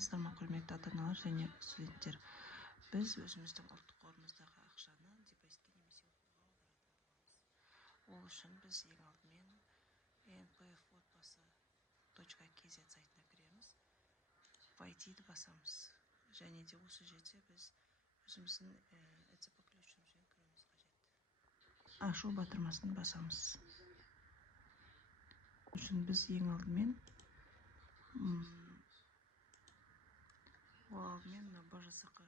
саламатсыздар ма, құрметті ата-аналар және студенттер? Біз өзіміздің ұлттық қорымыздағы ақшаны депозитке немесе оқуға аударатын боламыз. Ол үшін біз ең алдымен npf-отбасы.kz сайтына кіреміз. Войти-ді басамыз. Және де осы жерде біз өзіміздің ЭЦБ ключімізбен кіруіміз қажет. Ашу батырмасын басамыз. Үшін біз ең алдымен БЖСқ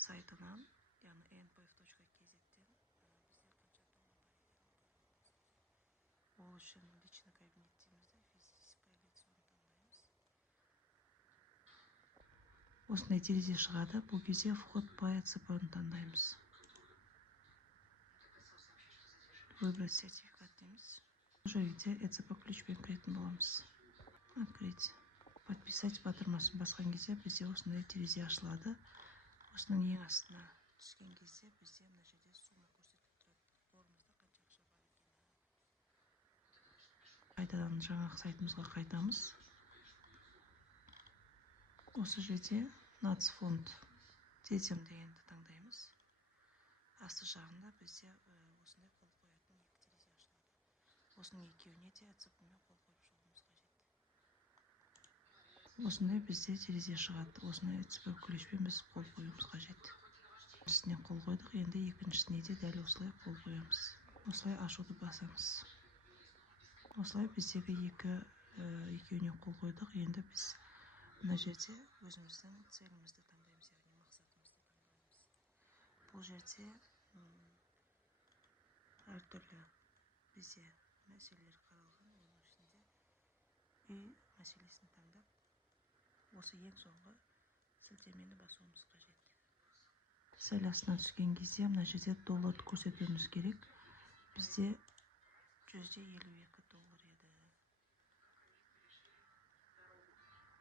сайтынан, яғни npf.kz-ден бізде қанша доллар бар екенін көре аламыз. Ол үшін личный кабинет деймізді, физическое лицоны таңдаймыз. Осындай терезе шығады. Бұл кезде вход по ЭЦБ-ны таңдаймыз. Выбрать сертификат дейміз. Уже үйде ЭЦБ ключпен кіретін боламыз. Открыть. Подписать батырмасын басқан кезде бізде осындай терезе ашылады. Осының ең астына түскен кезде бізде мына жерде сумма көрсетіліп тұрады. Қорымызда қанша ақша бар екені. Қайтадан жаңағы сайтымызға қайтамыз. Осы жерде нацфонд детям дегенді таңдаймыз. Асты жағында бізде осындай қол қоятын екі терезе ашылады. Осының екеуіне де ЭЦБ-мен қол қойып шығуымыз қажет. Осындай бізде терезе шығады. Осындай ЭЦБ ключпен біз қол қоюымыз қажет. Біріншісіне қол қойдық, енді екіншісіне де дәл осылай қол қоямыз. Осылай ашуды басамыз. Осылай біздегі екеуіне қол қойдық. Енді біз мына жерде өзіміздің целімізді таңдаймыз, яғни мақсатымызды таңдаймыз. Бұл жерде әртүрлі бізде мәселелер қаралған, оның ішінде үй мәселесін таңдап, осы ең соңғы сілтемені басуымыз қажет. Сәл астына түскен кезде мына жерде долларды көрсетуіміз керек. Бізде $152 еді.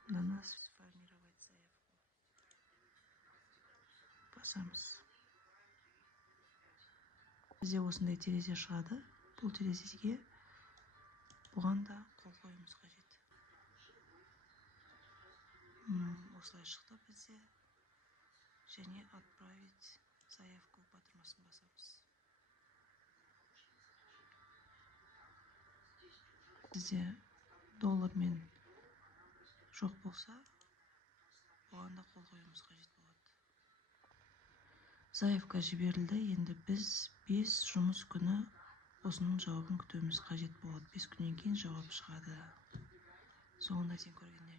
На нас сформировать заявку. Басамыз. Бізде осындай терезе шығады. Бұл терезеге бұған да қол қоюымыз қажет. Осылай шықты бізде. Және отправить заявку батырмасын басамыз. Бізде доллармен жоқ болса, бұған да қол қоюымыз қажет болады. Заявка жіберілді. Енді біз 5 жұмыс күні осының жауабын күтуіміз қажет болады. 5 күннен кейін жауап шығады. Соңына дейін көргенде